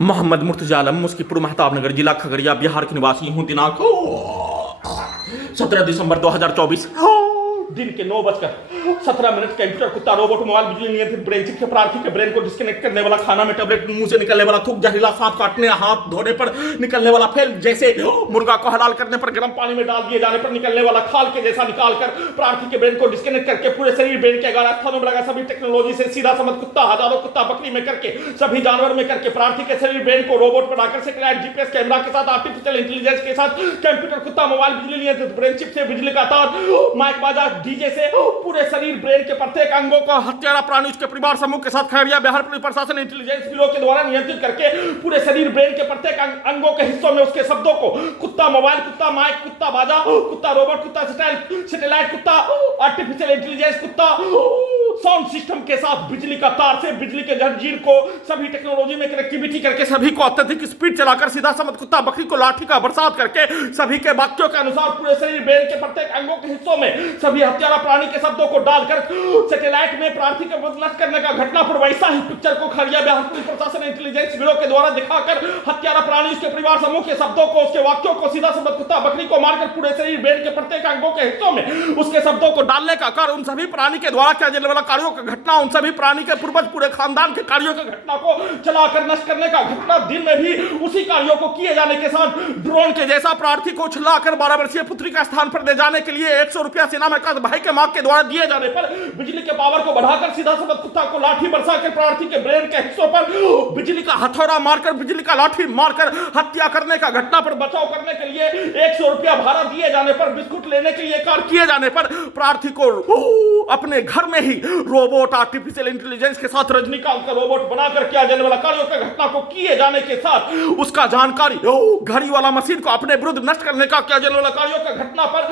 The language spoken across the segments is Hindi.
मोहम्मद मुर्तजा आलम, मुस्कीपुर महताबनगर, जिला खगड़िया, बिहार के निवासी हूँ। दिनांक 17 दिसंबर 2024 दिन के 9:17 कंप्यूटर, कुत्ता, रोबोट, मोबाइल, बिजली नियंत्रित ब्रेन चिप से प्रार्थी के ब्रेन को डिस्कनेक्ट करने वाला, खाना में टैबलेट, मुंह से निकलने वाला थूक, जहरीला सांप काटने, हाथ धोने पर निकलने वाला फेल, जैसे मुर्गा को हलाल करने पर गर्म पानी में डाल दिए जाने पर निकलने वाला खाल के जैसा निकालकर प्रार्थी के ब्रेन को डिस्कनेक्ट करके पूरे शरीर ब्रेन के 11 स्थानों में लगा, सभी टेक्नोलॉजी से सीधा समझ कुत्ता, हजारों कुत्ता बकरी में करके, सभी जानवर में करके प्रार्थी के शरीर ब्रेन को रोबोट बनाकर सैटेलाइट, जीपीएस कैमरा के साथ, आर्टिफिशियल इंटेलिजेंस के साथ, कंप्यूटर, कुत्ता, मोबाइल, बिजली नियंत्रित ब्रेन चिप से, बिजली का तार, माइक, बाजा, डीजे से पूरे शरीर ब्रेन के प्रत्येक अंगों का हत्यारा प्राणी उसके परिवार समूह के साथ खगड़िया बिहार पुलिस प्रशासन इंटेलिजेंस ब्यूरो के द्वारा नियंत्रित करके पूरे शरीर ब्रेन के प्रत्येक अंगों के हिस्सों में उसके शब्दों को कुत्ता, मोबाइल, कुत्ता, माइक, कुत्ता, बाजा, कुत्ता, रोबोट, कुत्ता, सैटेलाइट, कुत्ता, आर्टिफिशियल इंटेलिजेंस, कुत्ता, साउंड सिस्टम के साथ बिजली का तार से बिजली के जंजीर को सभी टेक्नोलॉजी में कनेक्टिविटी करके सभी को अत्यधिक स्पीड चलाकर सीधा समझ कुत्ता बकरी को लाठी का बरसात करके सभी के वाक्यों के अनुसार पूरे शरीर ब्रेन के प्रत्येक अंगों के हिस्सों में सभी हत्यारा प्राणी के शब्दों को डालकर सैटेलाइट में प्रार्थी के नष्ट करने का घटना पर वैसा ही पिक्चर को खगड़िया बिहार पुलिस प्रशासन इंटेलिजेंस ब्यूरो के द्वारा दिखाकर हत्यारा प्राणी उसके परिवार समूह के शब्दों को उसके वाक्यों को सीधा समझ कुत्ता बकरी को मारकर पूरे शरीर ब्रेन के प्रत्येक अंगों के हिस्सों में उसके शब्दों को डालने का कार्य उन सभी प्राणी के द्वारा किया जाने वाला कार्यों का घटना उन सभी प्राणी के पूर्वज पूरे खानदान के कार्यों की घटना को चलाकर नष्ट करने का घटना दिन में भी उसी कार्यों को किए जाने के साथ ड्रोन के जैसा प्रार्थी को उछलाकर 12 वर्षीय पुत्री का स्थान पर ले जाने के लिए 100 रुपया सेना में भाई के मां के द्वारा दिए जाने पर बिजली के पावर को बढ़ाकर सीधा समझ कुत्ता को लाठी बरसा के प्रार्थी के ब्रेन के हिस्सों पर बिजली का हथौड़ा मारकर बिजली का लाठी मारकर हत्या करने का घटना पर बचाव करने के लिए 100 रुपया भाड़ा दिए जाने पर बिस्कुट लेने के लिए कार्य किए जाने पर प्रार्थी को अपने घर में ही रोबोट, आर्टिफिशियल इंटेलिजेंस के साथ रजनीकांत का रोबोट बनाकर किया जाने वाला कार्यों का घटना को किए जाने के साथ उसका जानकारी घड़ी वाला मशीन को अपने विरुद्ध नष्ट करने का किया जाने वाला कार्यों का घटना पर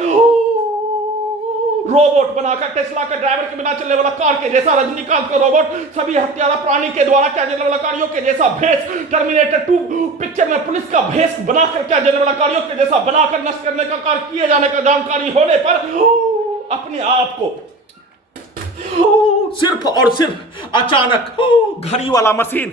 रोबोट बनाकर टेस्ला के ड्राइवर के बिना चलने वाला कार के जैसा रजनीकांत का रोबोट सभी हत्यारा प्राणी के द्वारा किया जाने वाला कार्यों के जैसा भेष टर्मिनेटर 2 पिक्चर में पुलिस का भेष बनाकर किया जाने वाला कार्यों के जैसा बनाकर नष्ट करने का कार्य किए जाने का जानकारी होने पर अपने आप को सिर्फ और सिर्फ अचानक घड़ी वाला मशीन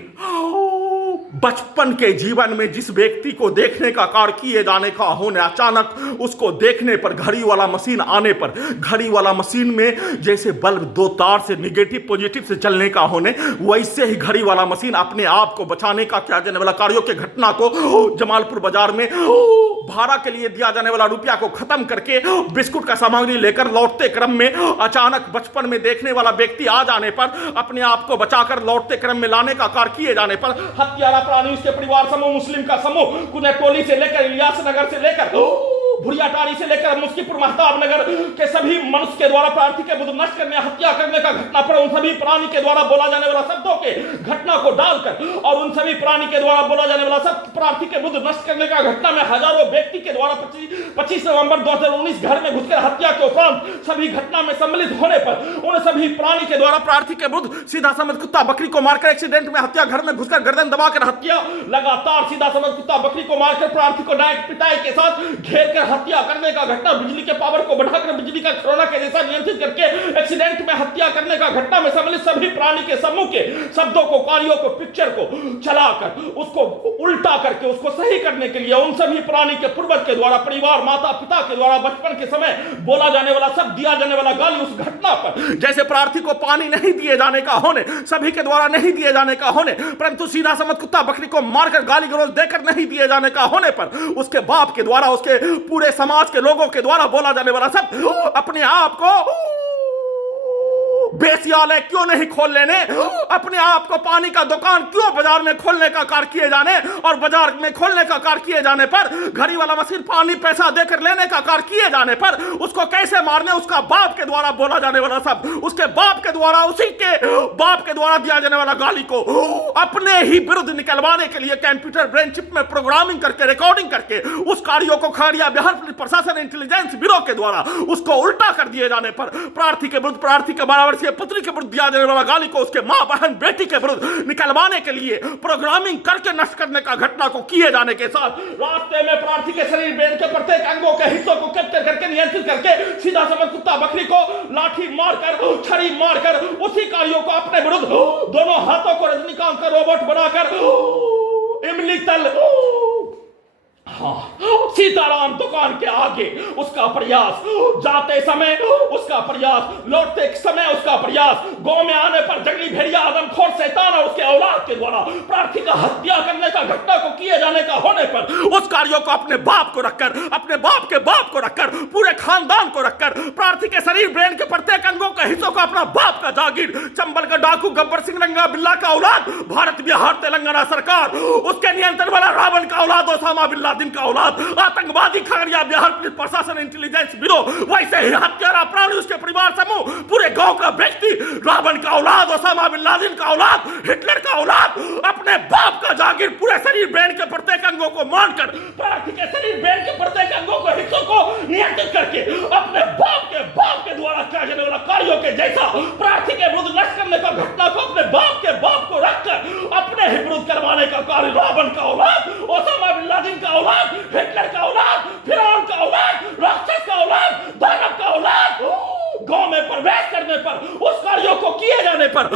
बचपन के जीवन में जिस व्यक्ति को देखने का कार्य किए जाने का होने अचानक उसको देखने पर घड़ी वाला मशीन आने पर घड़ी वाला मशीन में जैसे बल्ब 2 तार से निगेटिव पॉजिटिव से चलने का होने वैसे ही घड़ी वाला मशीन अपने आप को बचाने का किया जाने वाला कार्यों के घटना को जमालपुर बाजार में भाड़ा के लिए दिया जाने वाला रुपया को खत्म करके बिस्कुट का सामग्री लेकर लौटते क्रम में अचानक बचपन में देखने वाला व्यक्ति आ जाने पर अपने आप को बचाकर लौटते क्रम में लाने का कार्य किए जाने पर हत्यारा प्राणी उसके परिवार समूह मुस्लिम का समूह कुनेटोली से लेकर इलियास नगर से लेकर भुरियाटारी से लेकर मुस्कीपुर महताबनगर के सभी मनुष्य के द्वारा प्रार्थी के बुद्ध नष्ट करने हत्या करने का घटना पर उन सभी प्राणी के द्वारा बोला जाने वाला शब्दों के घटना को डालकर और उन सभी प्राणी के द्वारा बोला जाने वाला शब्द प्रार्थी के बुद्ध नष्ट करने का घटना में हजारों व्यक्ति के द्वारा 25 नवंबर 2019 घर में घुसकर हत्या के उपरांत सभी घटना में सम्मिलित होने पर उन सभी प्राणी के द्वारा प्रार्थी के बुद्ध सीधा समझ कुत्ता बकरी को मारकर एक्सीडेंट में हत्या, घर में घुसकर गर्दन दबाकर हत्या, लगातार सीधा समझ कुत्ता बकरी को मारकर प्रार्थी को डायरेक्ट पिटाई के साथ घेर कर हत्या करने का घटना, बिजली के पावर को बढ़ाकर बिजली का खिलौना के जैसा नियंत्रित करके एक्सीडेंट में हत्या करने का घटना में सम्मिलित सभी प्राणी के समूह के शब्दों को, कार्यों को, पिक्चर को चलाकर उसको उल्टा करके उसको सही करने के लिए उन सभी प्राणी के पूर्वज के द्वारा परिवार माता पिता के द्वारा बचपन के समय बोला जाने वाला सब दिया जाने वाला गाली उस घटना पर जैसे प्रार्थी को पानी नहीं दिए जाने का होने सभी के द्वारा नहीं दिए जाने का होने परंतु सीधा समझ कुत्ता बकरी को मारकर गाली गलौज देकर नहीं दिए जाने का होने पर उसके बाप के द्वारा उसके पूरे समाज के लोगों के द्वारा बोला जाने वाला सब अपने आप को बेसियालय क्यों नहीं खोल लेने, अपने आप को पानी का दुकान क्यों बाजार में खोलने का कार्य किए जाने और बाजार में खोलने का कार्य किए जाने पर घड़ी वाला मशीन पानी पैसा देकर लेने का कार्य किए जाने पर उसको कैसे मारने उसका बाप के द्वारा बोला जाने वाला सब उसके बाप के द्वारा उसी के बाप के द्वारा दिया जाने वाला गाली को अपने ही विरुद्ध निकलवाने के लिए कंप्यूटर ब्रेन चिप में प्रोग्रामिंग करके रिकॉर्डिंग करके उस कार्यों को खगड़िया बिहार पुलिस प्रशासन इंटेलिजेंस ब्यूरो के द्वारा उसको उल्टा कर दिए जाने पर प्रार्थी के विरुद्ध प्रार्थी के 12 वर्षीय पुत्री के विरुद्ध दिया जाने वाला गाली को उसके मां बहन बेटी के विरुद्ध निकलवाने के लिए प्रोग्रामिंग करके नष्ट करने का घटना को किए जाने के साथ रास्ते में प्रार्थी के शरीर ब्रेन के प्रत्येक अंगों के हिस्सों को कैप्चर करके नियंत्रित करके सीधा समझ कुत्ता बकरी को लाठी मारकर छड़ी मारकर उसी कार्यों को अपने विरुद्ध दोनों हाथों को रजनीकांत का रोबोट बनाकर शीतल हाँ, सीताराम दुकान के आगे उसका प्रयास, जाते समय उसका प्रयास, लौटते समय उसका प्रयास, गांव में आने पर जंगली भेड़िया आदमखोर शैतान और उसके औलाद के द्वारा प्रार्थी का हत्या करने का घटना को किए जाने का होने पर उस कार्यों को अपने बाप को रखकर, अपने बाप के बाप को रखकर, पूरे खानदान को रखकर, प्रार्थी के शरीर ब्रेन के प्रत्येक अंगों के हिस्सों का अपना बाप का जागीर, चंबल का डाकू गब्बर सिंह रंगा बिल्ला का औलाद, भारत बिहार तेलंगाना सरकार, उसके नियंत्रण वाला रावण का औलाद, ओसामा बिन लादेन का औलाद, आतंकवादी खगड़िया बिहार पुलिस प्रशासन इंटेलिजेंस ब्यूरो, वैसे ही हत्यारा प्राणी उसके परिवार समूह, पूरे गांव का व्यक्ति, रावण का औलाद, ओसामा बिन लादेन का औलाद, हिटलर का औलाद, अपने बाप का जागीर, पूरे शरीर ब्रेन के प्रत्येक अंगों को मानकर, प्रार्थी के शरीर ब्रेन के प्रत्येक अंगों को हिस्सों को नियंत्रित करके अपने बाप के द्वारा किया जाने वाला कार्यों के जैसा प्रार्थी के विरुद्ध नष्ट करने का घटना को अपने बाप को रखकर अपने ही विरुद्ध करवाने का कार्य, रावण का औलाद, ओसामा बिन लादेन का औलाद, हिटलर का औलाद, फिरौन का औलाद, राक्षस का औलाद, दानव का औलाद, गांव में प्रवेश करने पर, उस कार्यों को किए जाने पर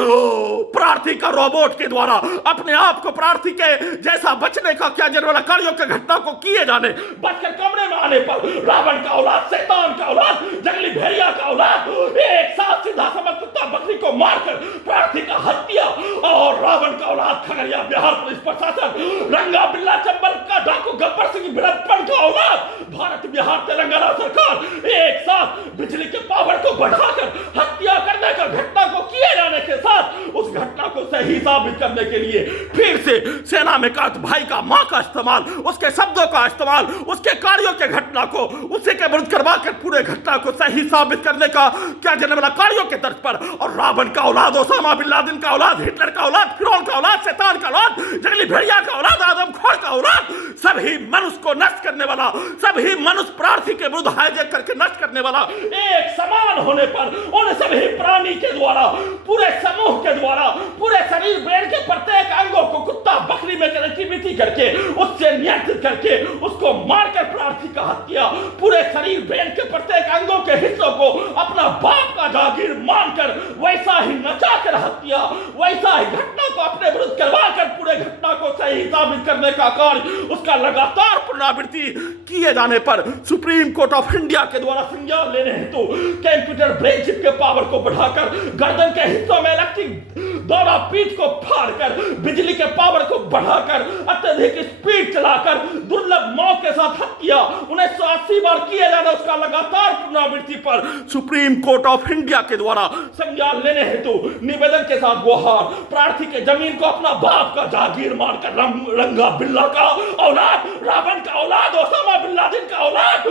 प्रार्थी का रोबोट के द्वारा अपने आप को प्रार्थी के जैसा बचने का किया जाने वाला कार्यों के घटना को किए जाने, बचकर कमरे में आने पर रावण का औलाद, शैतान का औलाद, जंगली भेड़िया का औलाद एक साथ सीधा समझ कुत्ता बकरी को मारकर प्रार्थी का हत्या, और रावण का औलाद खगड़िया बिहार पुलिस प्रशासन, रंगा बिल्ला चंबल का डाकू गब्बर सिंह बिरप्पन का औलाद, भारत बिहार तेलंगाना सरकार एक साथ बिजली के पावर को बढ़ाकर हत्या करने का घटना को किए जाने के साथ उस घटना को सही साबित करने के लिए फिर से सेना में का भाई का मां का इस्तेमाल, उसके शब्दों का इस्तेमाल, उसके कार्यों के घटना को उसी के विरुद्ध करवा कर पूरे घटना को सही साबित करने का क्या जाने वाला कार्यों के तर्ज पर, और रावण का औलाद, ओसामा बिन लादेन का औलाद, हिटलर का औलाद, फिरौन का औलाद, शैतान का औलाद, जंगली भेड़िया का औलाद, आदमखोर का औलाद, सभी मनुष्य को नष्ट करने वाला, सभी मनुष्य प्रार्थी के विरुद्ध हाईजैक करके नष्ट करने वाला, एक समान होने पर उन सभी प्राणी के द्वारा, पूरे समूह के द्वारा, पूरे शरीर ब्रेन के प्रत्येक अंगों को कुत्ता बकरी में कनेक्टिविटी करके, उससे नियंत्रित करके, उसको मारकर प्रार्थी का हत्या, पूरे शरीर ब्रेन के प्रत्येक अंगों के हिस्सों को अपना बाप का जागीर मानकर वैसा ही नचाकर हत्या, वैसा ही घटना को अपने विरुद्ध करवाकर पूरे घटना को सही साबित करने का कार्य, उसका लगातार पुनरावृत्ति किए जाने पर सुप्रीम कोर्ट ऑफ इंडिया के द्वारा संज्ञान लेने हेतु कंप्यूटर ब्रेन चिप के पावर को बढ़ाकर गर्दन के हिस्सों में इलेक्ट्रिक दौरा पीठ को फाड़कर बिजली के पावर को बढ़ाकर अत्यधिक स्पीड चलाकर दुर्लभ मौत के साथ हत्या 1980 बार किए जाना, उसका लगातार पुनरावृत्ति पर सुप्रीम कोर्ट ऑफ इंडिया के द्वारा संज्ञान लेने हेतु निवेदन के साथ गुहार, प्रार्थी के जमीन को अपना बाप का जागीर मानकर रंगा बिल्ला का औलाद, रावण का औलाद, ओसामा बिन लादेन का औलाद,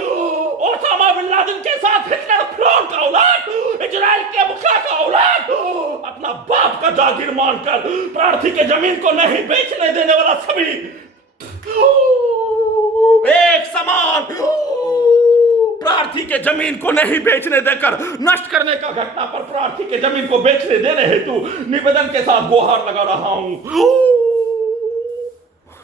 ओसामा बिन लादेन के साथ हिटलर, फिरौन का औलाद, इजराइल के मुखिया का औलाद, अपना बाप का जागीर मानकर प्रार्थी के जमीन को नहीं बेचने देने वाला सभी एक समान प्रार्थी के जमीन को नहीं बेचने देकर नष्ट करने का घटना पर प्रार्थी के जमीन को बेचने देने हेतु निवेदन के साथ गुहार लगा रहा हूं।